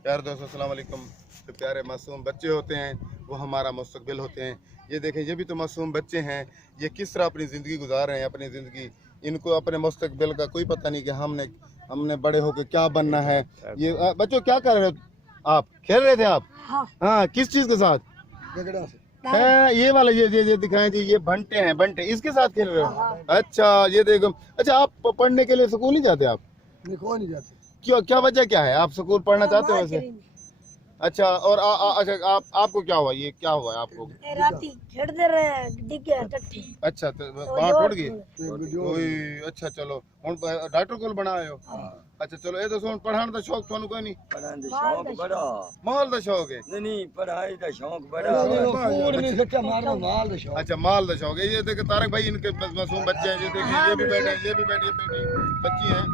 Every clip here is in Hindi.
प्यारे दोस्तों अस्सलाम वालेकुम। तो प्यारे मासूम बच्चे होते हैं वो हमारा मुस्तकबिल होते हैं। ये देखें, ये भी तो मासूम बच्चे हैं। ये किस तरह अपनी ज़िंदगी गुजार रहे हैं। अपनी ज़िंदगी, इनको अपने मुस्तकबिल का कोई पता नहीं कि हमने बड़े होकर क्या बनना है। ये बच्चों क्या कर रहे हो आप? खेल रहे थे आप? हाँ, किस चीज़ के साथ? है ये वाला, ये दिखाएं जी। ये बंटे हैं, बंटे, इसके साथ खेल रहे हो? अच्छा, ये देखो। अच्छा, आप पढ़ने के लिए स्कूल नहीं जाते? आप नहीं जाते। क्यों, क्या वजह क्या है? आप स्कूल पढ़ना चाहते हो वैसे? अच्छा, और अच्छा, आपको क्या हुआ? ये क्या हुआ है आपको? राती खेलते रहे, डिगे टट्टी। अच्छा, तो बांह टूट गई? ओए, अच्छा, चलो हुन डॉक्टर कोल बना आए हो? अच्छा, चलो ये दसो हुन पढ़ाने दा शौक थानू कोई नहीं? पढ़ाने दा शौक बड़ा, माल दा शौक है? नहीं पढ़ाई दा शौक बड़ा। स्कूल नहीं सच्चा मारो माल दा शौक। अच्छा, माल दा शौक है। ये देखो तारक भाई, इनके मासूम बच्चे हैं। ये देखिए, ये भी बैठे, ये भी बैठी, बेटी बच्ची है।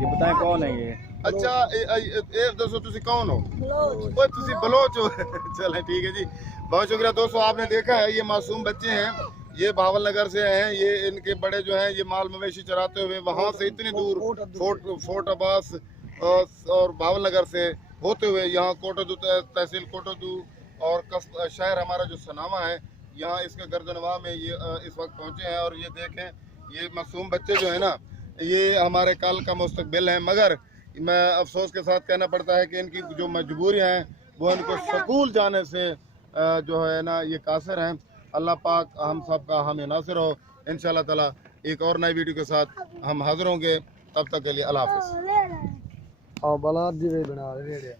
ये बताएं कौन है ये? अच्छा, ये दसो तुसी कौन हो? ओए तुसी बलोच हो? चलें, ठीक है जी, बहुत शुक्रिया। दोस्तों आपने देखा है, ये मासूम बच्चे हैं, ये भावल नगर से हैं। ये इनके बड़े जो हैं, ये माल मवेशी चराते हुए वहाँ से इतनी दूर फोर्ट अब्बास और भावल नगर से होते हुए यहाँ कोटोदू तहसील कोटोदू और शहर हमारा जो सनावा है, यहाँ इसके गर्दनवा में ये इस वक्त पहुँचे हैं। और ये देखें, ये मासूम बच्चे जो है ना, ये हमारे कल का मुस्तकबिल हैं। मगर मैं अफसोस के साथ कहना पड़ता है कि इनकी जो मजबूरियाँ हैं वो इनको स्कूल जाने से जो है ना, ये कासिर हैं। अल्लाह पाक हम सब का हमें नासिर हो। इंशाअल्लाह ताला एक और नई वीडियो के साथ हम हाजिर होंगे। तब तक के लिए अल्लाह हाफ़िज़। और बलाद जी बना रहे हैं।